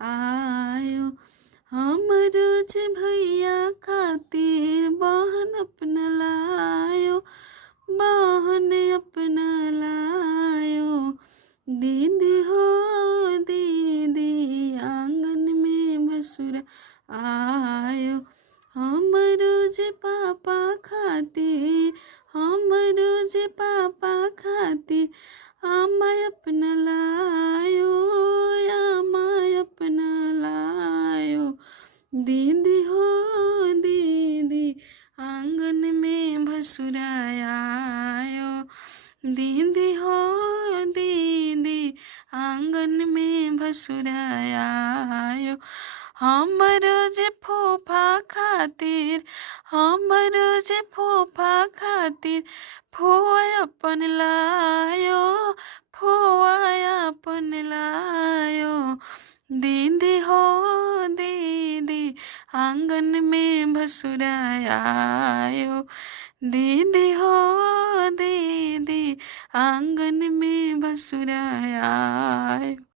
आयो। हमरो जे भैया खातिर बहन अपना लायो, बहन अपना लायो। दीदी हो दीदी आंगन में भसुरा आयो। हमरो जे पापा खातिर, हमरो जे पापा खातिर आमाय अपना लायो, आमाय अपना लायो। दीदी हो दीदी आंगन में भसुरा आयो। दीदी हो दीदी आंगन में भसुरा आयो। हमरो जे फूफा खातिर, हमरो जे फूफा खातिर फुआ अपन लायो, फुआ अपन लायो। दीदी हो दीदी आंगन में भसुरा आयो। दीदी हो दीदी आंगन में भसुरा आयो।